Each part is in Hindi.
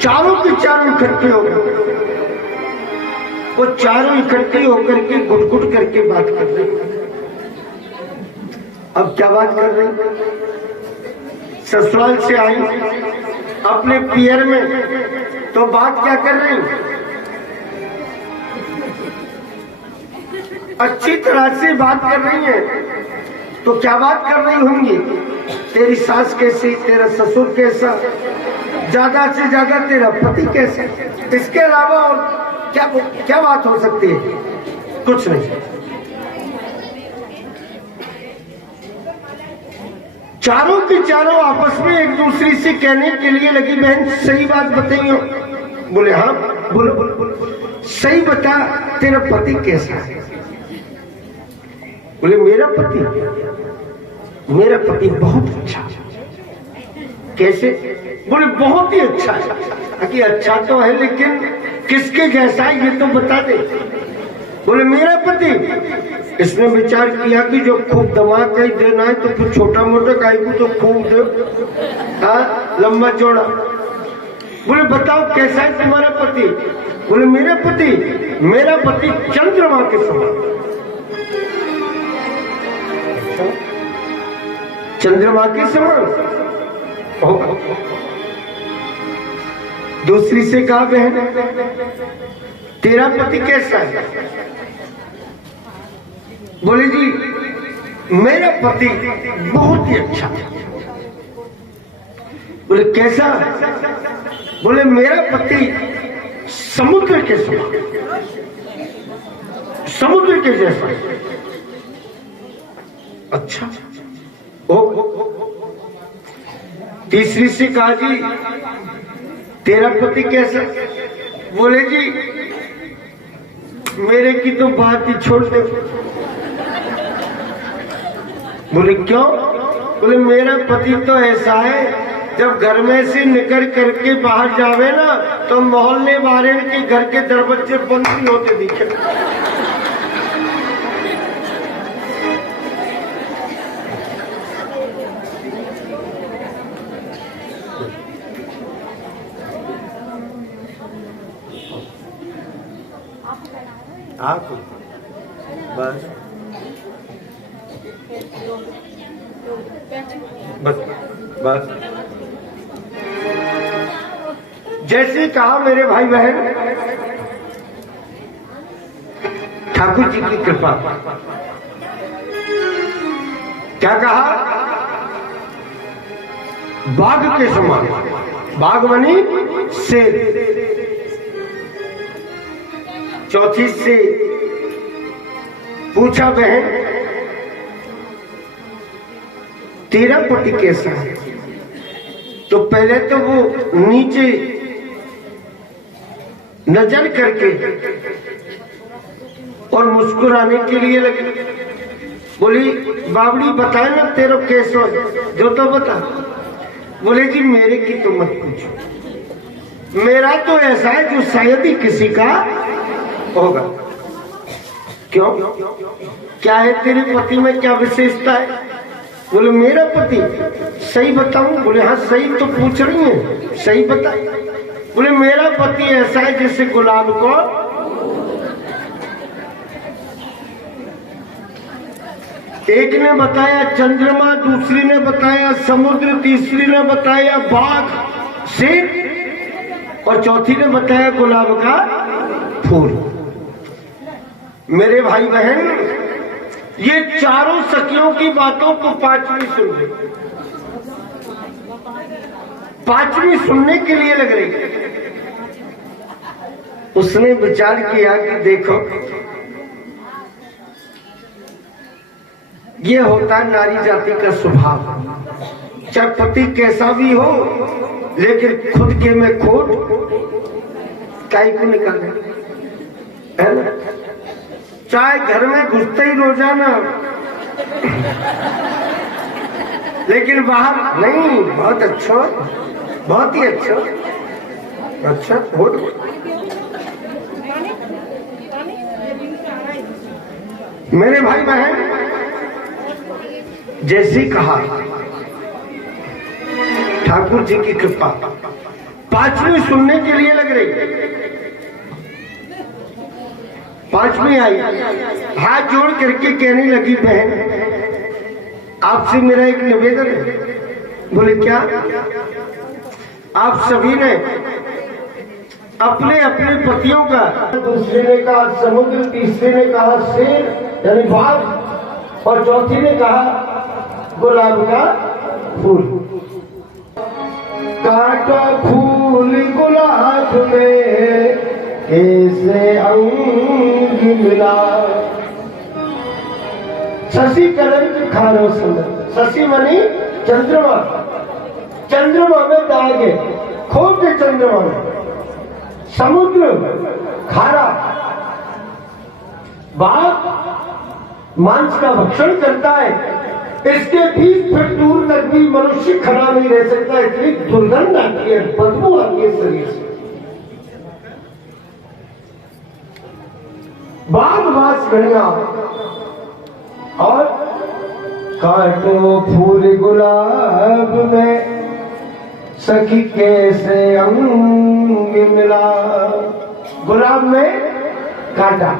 चारों के चारों इकट्ठे हो गए। वो चारों इकट्ठे होकर के गुट-गुट करके बात कर रहे। अब क्या बात कर रही? ससुराल से आई अपने पियर में, तो बात क्या कर रही? अच्छी तरह से बात कर रही है। तो क्या बात कर रही होंगी? तेरी सास कैसी, तेरा ससुर कैसा, ज्यादा से ज्यादा तेरा पति कैसा, इसके अलावा और क्या बात हो सकती है? कुछ नहीं। चारों की चारों आपस में एक दूसरे से कहने के लिए लगी, बहन सही बात बताइयो। बोले हाँ बोलो, सही बता, तेरा पति कैसा है? बोले मेरा पति बहुत अच्छा। कैसे? बोले बहुत ही अच्छा है। कि अच्छा तो है, लेकिन किसके जैसा है ये तो बता दे। बोले मेरा पति, इसने विचार किया कि जो खूब दमाग का ही देना है तो फिर छोटा मोटा गाय को तो खूब दे, हाँ लंबा चौड़ा। बोले बताओ कैसा है तुम्हारा पति? बोले मेरा पति चंद्रमा के समान। चंद्रमा के समान। दूसरी से कहा, बहन तेरा पति कैसा है? बोले जी मेरा पति बहुत ही अच्छा है। बोले कैसा? बोले मेरा पति समुद्र के समान, समुद्र के जैसा। अच्छा। तीसरी से कहा, जी तेरा पति कैसा? बोले जी मेरे की तो बात ही छोड़ दे। बोले क्यों? बोले मेरा पति तो ऐसा है, जब घर में से निकल करके बाहर जावे ना तो मोहल्ले वाले के घर के दरवाजे बंद ही होते दिखे। आप बस बस बस जैसे कहा मेरे भाई बहन, ठाकुर जी की कृपा। क्या कहा? बाघ के समान। बाघ बनी शेर। चौथी से पूछा, बहन तेरा पति कैसा है? तो पहले तो वो नीचे नजर करके और मुस्कुराने के लिए लगी। बोली बावड़ी बताए ना तेरा कैसा, जो तो बता। बोले जी मेरे की तो मत पूछो, मेरा तो ऐसा है जो शायद ही किसी का होगा। क्यों? क्या है तेरे पति में, क्या विशेषता है? बोले मेरा पति, सही बताऊं? बोले हाँ सही तो पूछ रही है, सही बता। बोले मेरा पति ऐसा है जैसे गुलाब को एक ने बताया चंद्रमा, दूसरी ने बताया समुद्र, तीसरी ने बताया बाघ शेर और चौथी ने बताया गुलाब का फूल। मेरे भाई बहन, ये चारों सखियों की बातों को पांचवी सुन रही, पांचवी सुनने के लिए लग रही। उसने विचार किया कि देखो ये होता है नारी जाति का स्वभाव, चाहे पति कैसा भी हो लेकिन खुद के में खोट काई को निकाले, है ना? चाहे घर में घुसते ही रोजाना लेकिन बाहर नहीं, बहुत अच्छा, बहुत ही अच्छा, अच्छा बहुत। मेरे भाई बहन, जैसे कहा ठाकुर जी की कृपा, पांचवी सुनने के लिए लग रही। पांचवी आई, हाथ जोड़ करके कहने लगी, बहन आपसे मेरा एक निवेदन है। बोले क्या? आप सभी ने अपने अपने पतियों का, दूसरे ने कहा समुद्र, तीसरे ने कहा शेर यानी बाघ, और चौथी ने कहा गुलाब का फूल। काटा फूल गुलाब में कैसे अंग मिला, शशि कलंक खारो सुंदर। शशि मणि चंद्रमा, चंद्रमा में दाग है, खोटे चंद्रमा में। समुद्र खारा, बाघ मांस का भक्षण करता है, इसके 20 फीट दूर तक भी मनुष्य खड़ा नहीं रह सकता, इतनी दुर्गंध आती है, बदबू आती है शरीर से। बाघ वास गणना और काटो फूल गुलाब में सखी कैसे अंग मिला। गुलाब में काटा,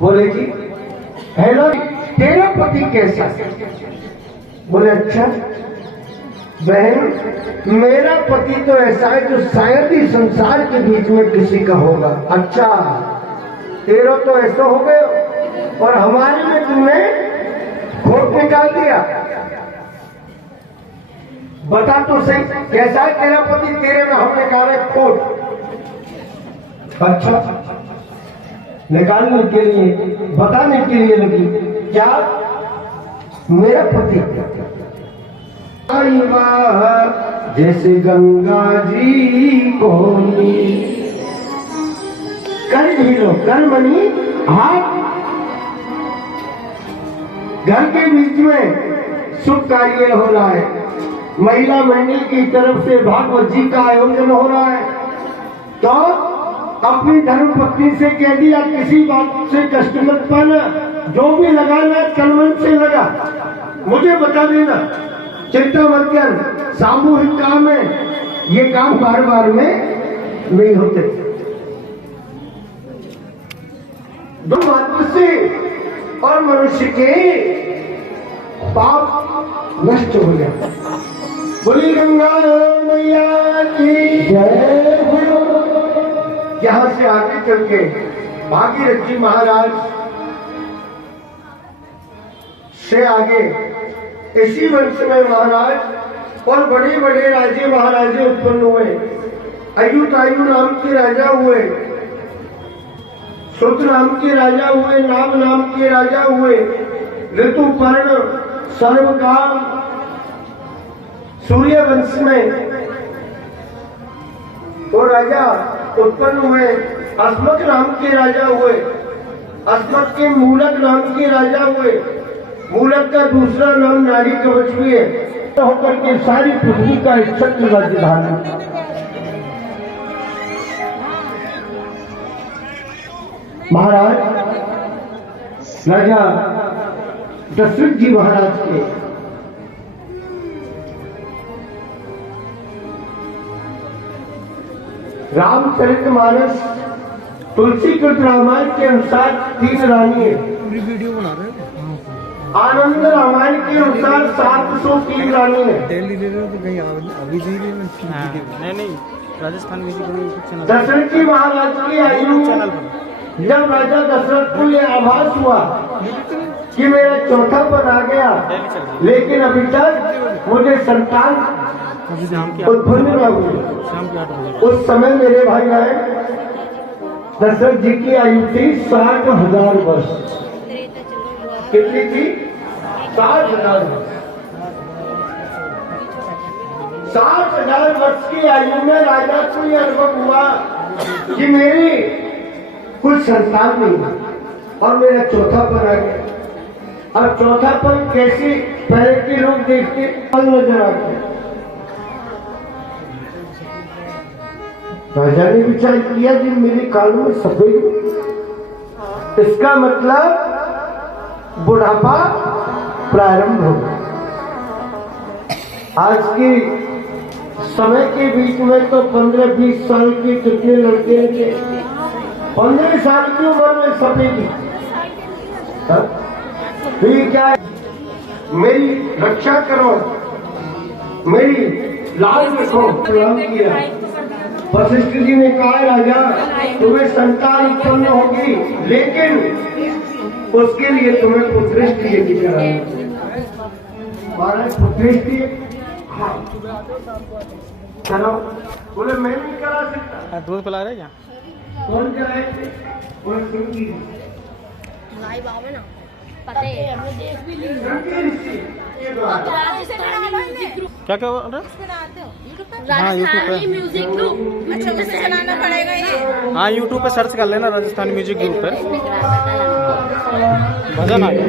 बोले जी हेलो तेरा पति कैसा? बोले अच्छा बहन मेरा पति तो ऐसा है जो शायद ही संसार के बीच में किसी का होगा। अच्छा तेरा तो ऐसा हो गए और हमारे में तुमने खोट निकाल दिया। बता तो सही कैसा है तेरा पति? तेरे में हमने कहा है खोट। अच्छा निकालने के लिए, बताने के लिए लगी क्या? मेरा पति जैसे गंगा जी को कर ढीलो कर मनी हाथ, घर के बीच में शुभ कार्य हो रहा है, महिला मंडल की तरफ से भागवत जी का आयोजन हो रहा है, तो अपनी धर्म पत्नी से कह दिया किसी बात से कष्ट मत पाना, जो भी लगाना कलमन से लगा, मुझे बता देना, चिंता मत कर। सामूहिक काम है, ये काम बार बार में नहीं होते। दो बातों से और मनुष्य के पाप नष्ट हो गया। बोली गंगा मैया की जय। यहां से आगे चल के भागीरथ जी महाराज से आगे इसी वंश में महाराज और बड़े बड़े राजे महाराजे उत्पन्न हुए। अयुतायु नाम के राजा हुए, श्रुत नाम के राजा हुए, नाम नाम के राजा हुए, ऋतुपर्ण, सर्वकाम, सूर्य वंश में वो राजा उत्पन्न हुए। अस्मक नाम के राजा हुए, अस्मक के मूलक नाम के राजा हुए, मूलक का दूसरा नाम नारी कवच भी है। तो होकर के सारी पृथ्वी का एक छत्र राज्य धारण। महाराज राजा दशरथ जी महाराज के रामचरितमानस तुलसीकृत रामायण के अनुसार 3 रानी है। वीडियो बना रहे हैं। आनंद रामायण के अनुसार 703 रानी है। दिल्ली ले रहे हो तो कहीं अभी जी नहीं राजस्थान में दशरथ जी महाराज की आयु जब राजा दशरथ को यह आभास हुआ कि मेरा चौथा पद आ गया, लेकिन अभी तक मुझे संतान उत्पन्न न हुई। उस समय मेरे भाई आए, दशरथ जी की आयु थी 60,000 वर्ष। कितनी थी? 60,000 वर्ष। 60,000 वर्ष की आयु में राजा को यह अनुभव हुआ कि मेरी कुछ संतान नहीं और मेरा चौथा पद आ गया। अब चौथा पद कैसे पहले के लोग देखते नजर आते। राजा ने विचार किया कि मेरे काल में सफेद, इसका मतलब बुढ़ापा प्रारंभ हो। आज के समय के बीच में तो 15-20 साल के कितने लड़के थे, 15 साल की उम्र में सभी की फिर क्या, मेरी रक्षा करो, मेरी लाज रखो। प्रणाम किया। वशिष्ठ जी ने कहा, राजा तुम्हें संतान उत्पन्न होगी, लेकिन उसके लिए तुम्हें पुत्रेष्टि यज्ञ कराना। महाराज पुत्रेष्टि हाँ चलो, बोले मैं नहीं करा सकता। दूध पिला रहे क्या? कौन कराए? बोले सिंह जी। भाई बाबा ना पता है, हमने देख भी ली। क्या क्या बोल रहे? Rajasthani music group. अच्छा, उसे चलाना पड़ेगा ये। हाँ, यूट्यूब पे सर्च कर लेना राजस्थानी म्यूजिक ग्रुप पे, भजन आ गया।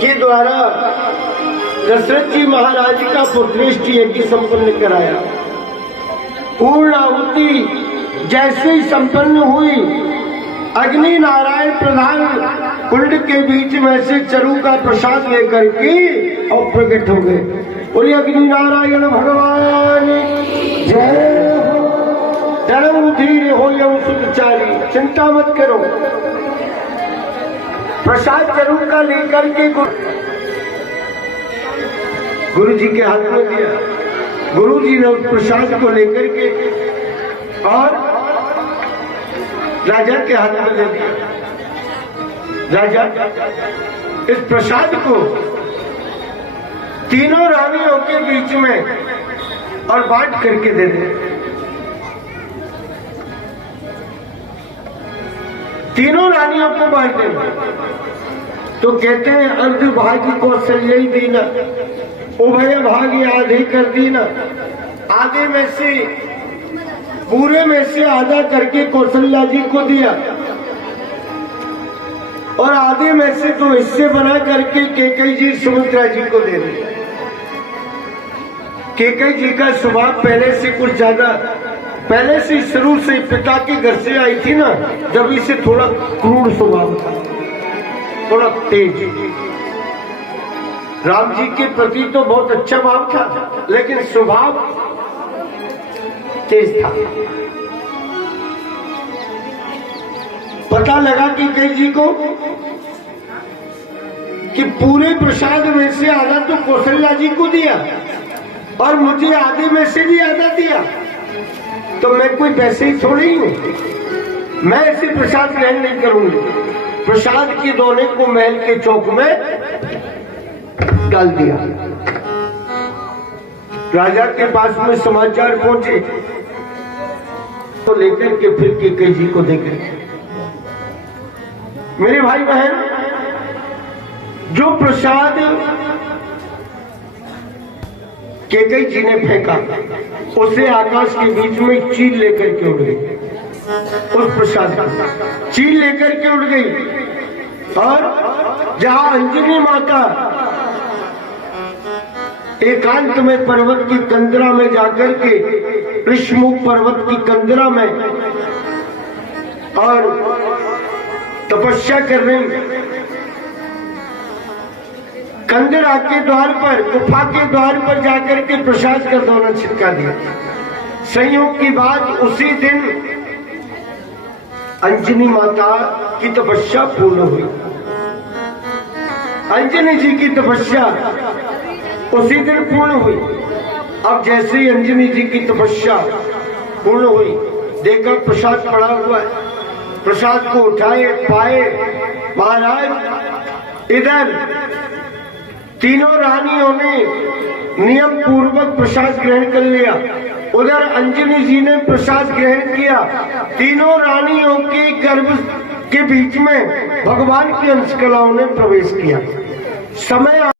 के द्वारा दशरथ जी महाराज का पुत्रेष्टि यज्ञ संपन्न कराया। पूर्ण आहुति जैसे ही संपन्न हुई, अग्नि नारायण प्रधान कुंड के बीच में से चरु का प्रसाद लेकर के और प्रकट हो गए। बोले अग्नि नारायण भगवान जय हो। धर्म धीर हो यम सुचारी, चिंता मत करो। प्रसाद चरु का लेकर के गुरु जी के हाथ में दिया। गुरु जी ने उस प्रसाद को लेकर के और राजा के हाथ में दे दिया। राजा इस प्रसाद को तीनों रानियों के बीच में और बांट करके दे दे। तीनों रानियों को बांट दे। तो कहते हैं अर्ध भागी कौशल्या ही दीना, उभय भागी आधे कर दीना। आधे में से, पूरे में से आधा करके कौशल्या जी को दिया और आधे में से तो हिस्से बना करके कैकेयी जी सुमित्रा जी को दे दिया। कैकेयी जी का स्वभाव पहले से कुछ ज्यादा, पहले से शुरू से पिता के घर से आई थी ना, जब इसे थोड़ा क्रूर स्वभाव था, थोड़ा तेज। राम जी के प्रति तो बहुत अच्छा भाव था, लेकिन स्वभाव तेज था। पता लगा कि कैकेयी जी को कि पूरे प्रसाद में से आधा तो कौशल्या जी को दिया और मुझे आधे में से भी आधा दिया, तो मैं कोई वैसे ही थोड़ी ही हूं, मैं ऐसे प्रसाद ग्रहण नहीं करूंगी। प्रसाद के दोने को महल के चौक में डाल दिया। राजा के पास में समाचार पहुंचे तो लेकर के फिर कैकेयी जी को देखे। मेरे भाई बहन, जो प्रसाद कैकेयी जी ने फेंका उसे आकाश के बीच में चील लेकर के उड़ गई। उस प्रसाद को चील लेकर के उड़ गई और जहां अंजनी माता एकांत में पर्वत की कंदरा में जाकर के, ऋषमुख पर्वत की कंदरा में और तपस्या कर रही, कंदरा के द्वार पर, गुफा के द्वार पर जाकर के प्रसाद का दोना छिटका दिया। संयोग की बात, उसी दिन अंजनी माता की तपस्या पूर्ण हुई। अंजनी जी की तपस्या उसी दिन पूर्ण हुई। अब जैसे ही अंजनी जी की तपस्या पूर्ण हुई, देखा प्रसाद पड़ा हुआ है, प्रसाद को उठाए पाए। महाराज, इधर तीनों रानियों ने नियम पूर्वक प्रसाद ग्रहण कर लिया, उधर अंजनी जी ने प्रसाद ग्रहण किया। तीनों रानियों के गर्भ के बीच में भगवान की अंश कलाओं ने प्रवेश किया। समय